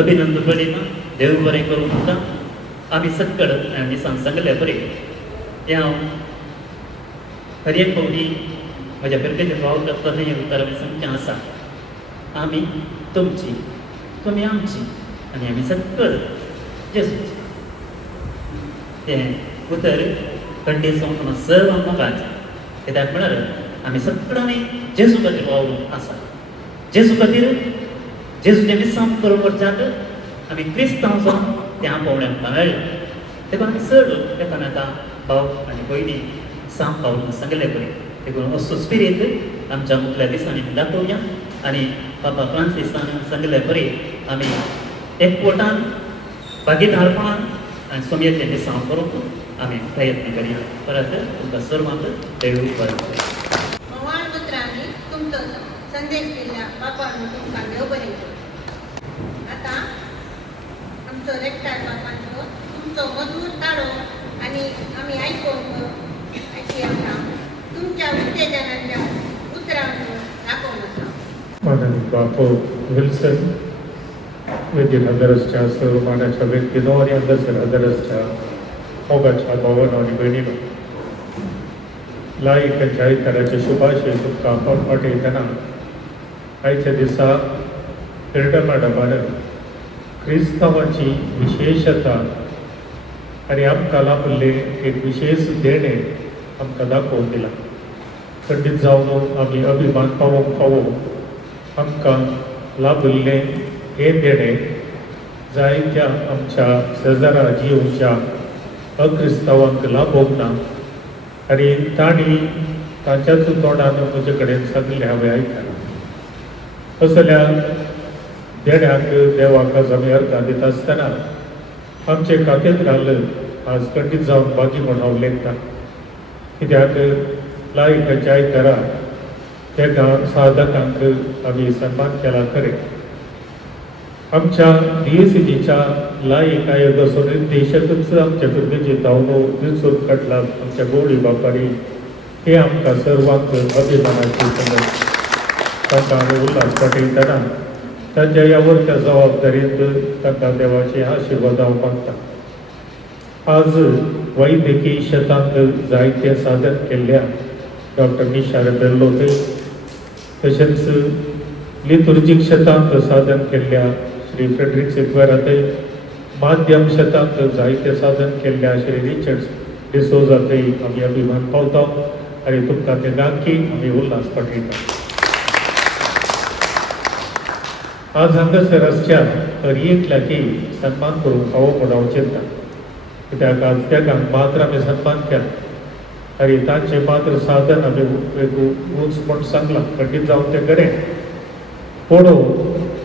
अभिनंदन करिना देव बरें करूं म्हणटा आमी सक्कड दिसान सांगले बरें हें हांव खरी एक फावटी म्हज्या फिरकेच्या भाव करतना हें उतर आमी सांगचें आसा आमी तुमची तुमी आमची आनी आमी सक्कड जेजूची तें उतर खंडीत जावन सर्वांक मोगाचें कित्याक म्हळ्यार आमी सगळ्यांनी जेजू खातीर वावरूंक आसा जेजू खातीर जेजूचें मिसांग करून वरच्याक आमी क्रिस्तांव जावन त्या पावण्याक मेळ्ळे देखून आमी चड एकामेका भाव आनी भयणी सांग पावूंक सांगले बरें देखून असो स्पिरीट आमच्या मुखल्या दिसांनी दाखोवया आनी बाबा फ्रांसिसान सांगले बरें आमी एकवटान भागीदारपणान आनी सोमयेचें दिसां करूंक आमी प्रयत्न करया परत तुमकां सर्वांक देव बरें मोवाळ पुत्रांनी तुमचो संदेश दिला बापान तुमकां देव बरें करूं आतां आमचो रेक्टार बापांचो तुमचो मजूर ताळो आनी आमी आयकोंक आयकया तुमच्या उत्तेजनाच्या उतरांक दाखोवन आसा माननीय बापू विल्सन वेदीर हजरसच्या सर्व मानाच्या व्यक्तींनो आणि हांगासर हजरसच्या मोगाच्या भावांनो आनी भयणींनो लायक आयताराचे शुभाशय तुमकां पाठयतना आयच्या दिसा पिर्डमाडमान क्रिस्तांवांची विशेशता आनी आमकां लाभले एक विशेष देणें आमकां दाखोवन दिला खंडीत जावन आमी अभिमान पावोवंक फावो आमकां लाभले हे देणें जायत्या आमच्या शेजारा जिवच्या अक्रिस्तांवांक लाभोंक ना आनी तांणी तांच्याच तोंडान म्हजे कडेन सांगलें हांवें आयकलां असल्या देण्याक देवाक आज आमी अर्गां दिता आसतना आमचे कातेद्राल आज खंडीत जावन बागी म्हूण हांव लेखता कित्याक लायकाच्या आयतारा तेका साधकांक आमी सन्मान केला खरें आमच्या DACGच्या लायक आयोग असो निर्देशकच आमच्या भुरग्याची धांवो दिवचून काडला आमच्या गोडी बापारी हे आमकां सर्वांक अभिमानाची संगत तांकां आमी उल्हास पाठयतना तांच्या ह्या व्हडल्या जबाबदारींत तांकां देवाचे आशिर्वाद हांव मागतां आज वैद्यकीय शेतांत जायते साधन केल्ल्या डॉक्टर निशा रेबेलो तशेंच लितुर्जीक शेतांत साधन केल्ल्या श्री फ्रेडरिक सिक्वेरा माध्यम शेतांत जायते साधन केल्ल्या श्री रिचर्ड डिसोजा आमी अभिमान पावता आनी तुमकां ते गांकी आमी उल्हास पाठयता आज हांगासर आसच्या हरयेंतल्याकी सन्मान करूंक फावो म्हूण हांव चिंतता कित्याक आज त्या मात्र आमी सन्मान केला आनी तांचें मात्र साधन आमी उंच म्हूण सांगलां खंडीत जावन तें खरें पूण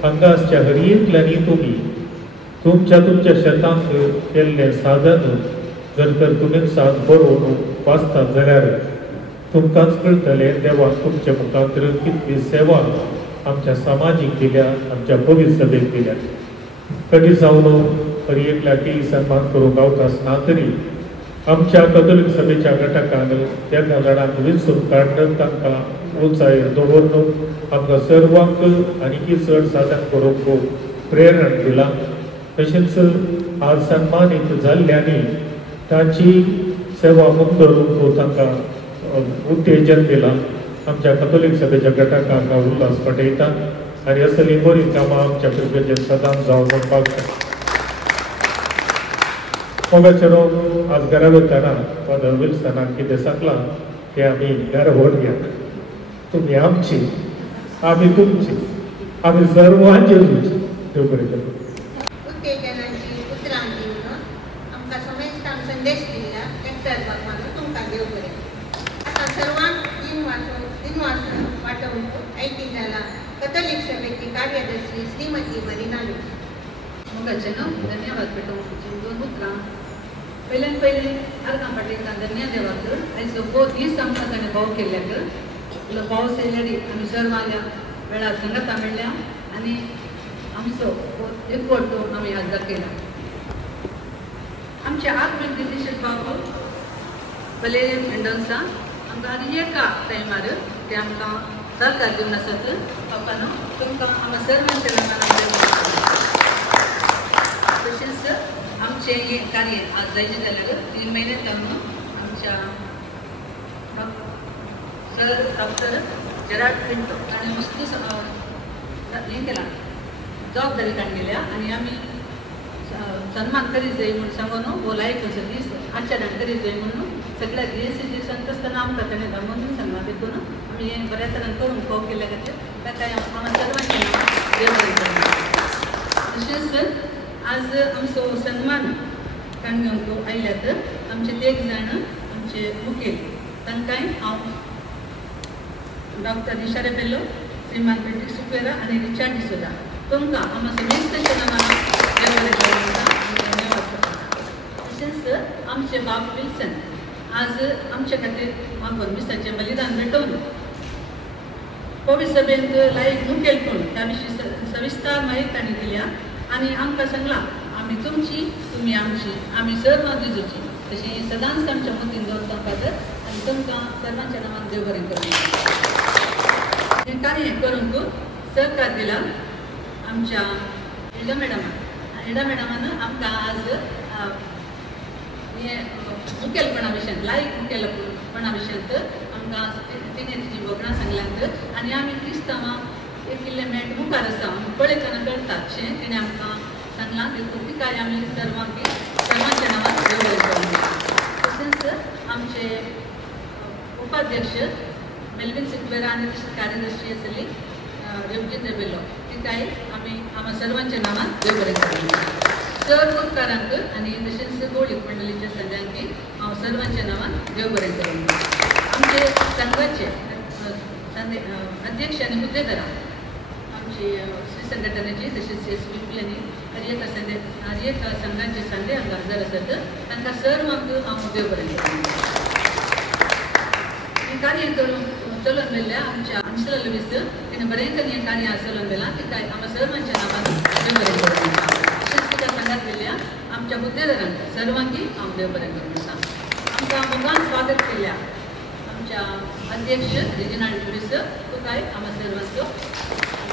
हांगा आसच्या हरयेंतल्यानी तुमी तुमच्या शेतांत केल्लें साधन जर तर तुमी सात बरोवन वाचतात जाल्यार तुमकांच कळटलें देवान तुमच्या मुखांतर कितली सेवा आमच्या समाजीक दिल्या, आमच्या पवित्र सभेक दिल्या. कधी जावन तरी एकल्या की सन्मान करूंक गावता आसना तरी आमच्या कथोलीक सभेच्या घटकान त्या लढाक विंचून काडून तांकां उंचायेर दवरून आमकां सर्वांक आनीकी चड साधन करूंक प्रेरण दिला. तशेंच आज सन्मानीत जाल्ल्यांनी ताची सेवा मुक्त रूप तांकां उत्तेजन दिला. आमच्या कथोलीक सभेच्या घटकांक हांव उल्हास पटयता आनी असली बरी कामां आमच्या कृपेचेर सदांच जावं म्हूण मागता. मोगाचेरो आज घरा वयताना फादर विल्सनाक कितें सांगलां तें आमी घरा व्हरून घेयात. तुमी आमची, आमी तुमची, आमी सर्वांची देव बरें करूं. उत्तेजनाची उतरां दिवन आमकां समेस्तांक संदेश दिला एकट्याच बापान तुमकां देव बरें. आतां सर्वांक दिन वाचून वाटोवंक आयकी जाला कथोलीक सभेची कार्यदर्शी श्रीमती मरिना लुईस. मोगाचेनो धन्यवाद पेटोवपाची 2 उतरां. पयल्यान पयलें आर्गां पाटयता धन्य देवाक. आयज बहुत दीस आमकां ताणें भाव केल्ल्याक पावस येयल्यारी आमी सर्वांच्या वेळार संगता मेळ्ळ्या आनी आमचो एकवट आमी आज दाखयला. आमचे आत्मीक दिशेन बाबू वलेरियन मेंडोन्सा आमकां आनी एका टायमार ते आमकां सहकार दिवन आसात. बापानो तुमकां आमच्या सर्वांच्या नांवान तशेंच आमचे हे कार्य आज जायचे जाल्यार 3 महिने जावन आमच्या सर डॉक्टर जेराड पिंटो ताणें मस्त हें केलां, जबाबदारी ताणें गेल्या आनी आमी सन्मान करीत जाय म्हूण सांगून भोलायक असो दीस आचरण करीत जाय म्हणून सगळ्या दिवसी सांगता आसतना आमकां ताणें धामोन सांगलां. देखून आमी हें बऱ्या तरेन करून फाव केल्या खातीर ताका आमच्या सर्वांचें नांव देव बरें करूं. तशेंच आज आमचो सन्मान काणयोंक आयल्यात आमचे 1 जाण आमचे मुखेल तांकांय हांव डॉक्टर इशारे पेलो, श्रीमान पेट्रिक सुपेरा आनी रिचार्ड डिसोजा तुमकां आमच्या समेस्तांच्या नांवान देव बरें करूं धन्यवाद करता. तशेंच आमचे बाब विल्सन आज आमचे खातीर मागोन मिसाचें बलिदान भेटोवन पवित्र सभेंत लायक मुखेलपण त्या विशीं सविस्तार माहिती ताणें दिल्या आनी आमकां सांगलां आमी तुमची, तुमी आमची, आमी सर्व दिजूची. तशें सदांच आमच्या मतीन दवरता फादर आनी तुमकां सर्वांच्या नांवान देव बरें करूं. हें कार्य करूंक सहकार दिला आमच्या एडा मॅडमान आमकां आज हे मुखेलपणा विशयांत लायक मुखेलपणा विशयांत आमकां तिणें तिची बोगणां सांगल्यात आनी आमी क्रिस्तांवां एक मेळट मुखार आसा पळयतना कळटा अशें तिणें आमकां सांगलां. देखून ती कार्य आमी सर्वांच्या नांवान देव बरें करूं. तशेंच आमचे उपाध्यक्ष मेल्विन सिक्वेरा आनी कार्यदर्शी आसली रेवजिंद्र बेलो तिकाय आमी आमच्या सर्वांच्या नांवान देव बरें करूं. सर्व उपकारांक आनी तशेंच गोळीक मंडळीच्या सगळ्यांकी हांव सर्वांच्या नांवान देव बरें करूं. आमचे संघाचे अध्यक्ष आनी हुद्देदारां आमची श्री संघटनेची तशेंच SVP आनी हर एक संघाचे सांडे हांगा हजर आसात तांकां सर्वांक हांव देव बरें करूं. हें कार्य चलोवन व्हेल्ल्या आमच्या अंशला लुईस तिणें बरें तरेन हें कार्य चलोवन व्हेलां तिकाय आमच्या सर्वांच्या नांवान देव बरें करूं. तशेंच तिका सांगात व्हेल्ल्या आमच्या हुद्देदारांक सर्वांकी हांव देव बरें करूं आसा. आमकां मोगान स्वागत केल्या आमच्या अध्यक्ष रेजिनाल्ड लुईस तुकाय आमच्या सर्वांचो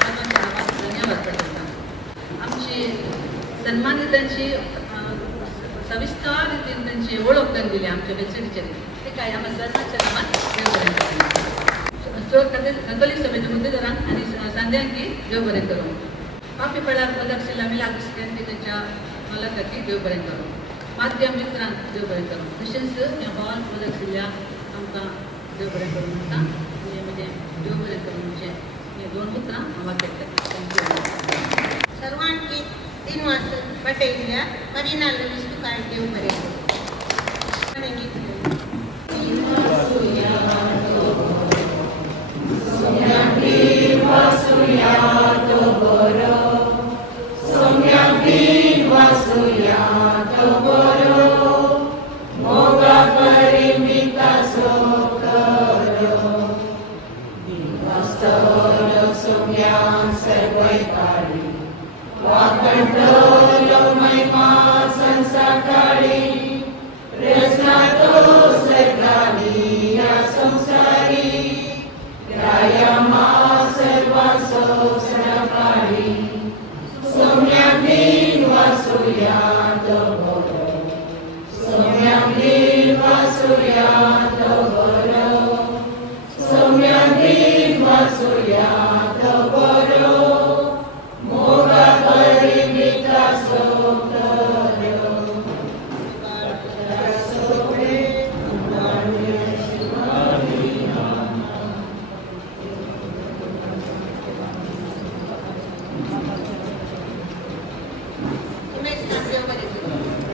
सर्वांच्या नांवान धन्यवाद पटयता. आमची सन्मानितांची सविस्तार रितीन तांची वळख करून दिली आमच्या वेबसायटीचेर ते काय आमच्या सर्वांच्या नांवान देव बरें करूं. कथोलीक सभेच्या मुद्देदारांक आनी सांद्यांकी देव बरें करूं. पापी पळार बदकशिल्ल्या मिलाक क्रिस्टियन तांच्या मालकाकी देव बरें करूं. माध्यम मित्रांक देव बरें करूं. तशेंच ह्या भावान बदकशिल्ल्या आमकां देव बरें करूं म्हणटा आनी म्हणजे देव बरें करूं म्हणजे हे 2 उतरां हांव वापरतां. थँक्यू. सर्वांकी दिन वाचून पटयल्ल्या मरिना लुईस तुकाय देव बरें करूं. Sakali, Resnato